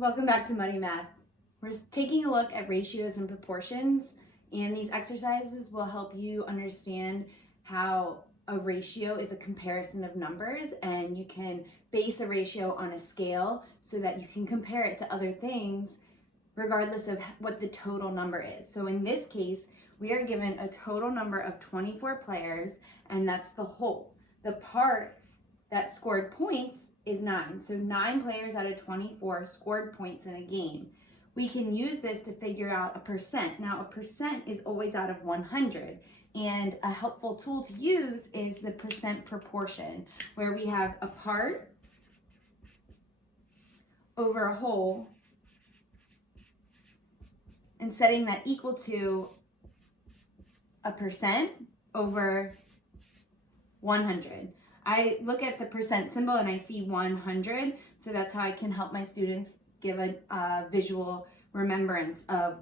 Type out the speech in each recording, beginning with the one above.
Welcome back to Muddy Math. We're taking a look at ratios and proportions, and these exercises will help you understand how a ratio is a comparison of numbers, and you can base a ratio on a scale so that you can compare it to other things regardless of what the total number is. So in this case, we are given a total number of 24 players, and that's the whole. The part that scored points is 9. So 9 players out of 24 scored points in a game. We can use this to figure out a percent. Now, a percent is always out of 100. And a helpful tool to use is the percent proportion, where we have a part over a whole and setting that equal to a percent over 100. I look at the percent symbol and I see 100, so that's how I can help my students give a visual remembrance of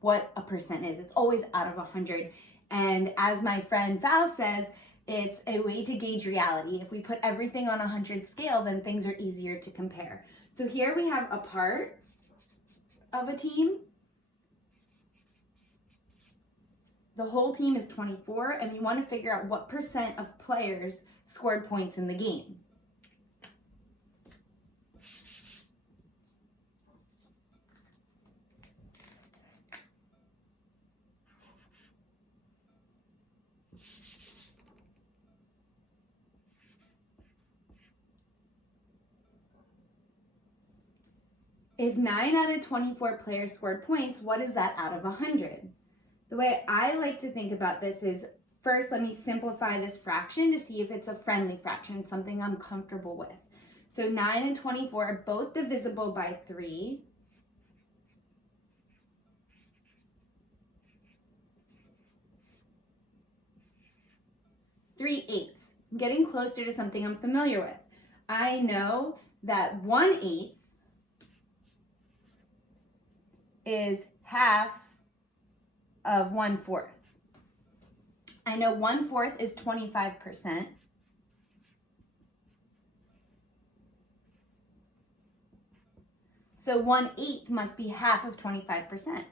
what a percent is. It's always out of 100. And as my friend Fauz says, it's a way to gauge reality. If we put everything on a 100 scale, then things are easier to compare. So here we have a part of a team. The whole team is 24, and we want to figure out what percent of players scored points in the game. If 9 out of 24 players scored points, what is that out of 100? The way I like to think about this is, first, let me simplify this fraction to see if it's a friendly fraction, something I'm comfortable with. So 9 and 24 are both divisible by 3. Three-eighths. I'm getting closer to something I'm familiar with. I know that 1/8 is half of 1/4. I know 1/4 is 25%. So 1/8 must be half of 25%.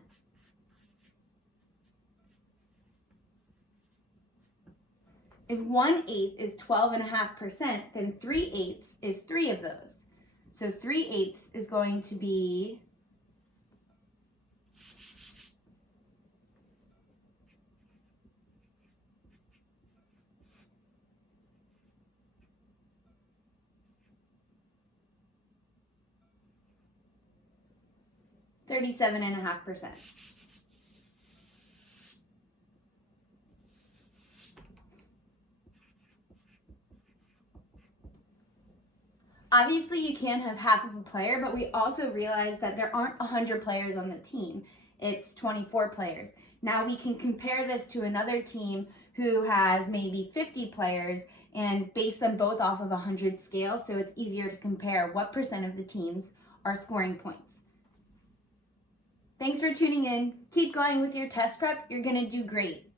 If 1/8 is 12.5%, then 3/8 is 3 of those. So 3/8 is going to be 37.5%. Obviously, you can't have half of a player, but we also realize that there aren't 100 players on the team. It's 24 players. Now we can compare this to another team who has maybe 50 players and base them both off of a 100 scale, so it's easier to compare what percent of the teams are scoring points. Thanks for tuning in. Keep going with your test prep. You're going to do great.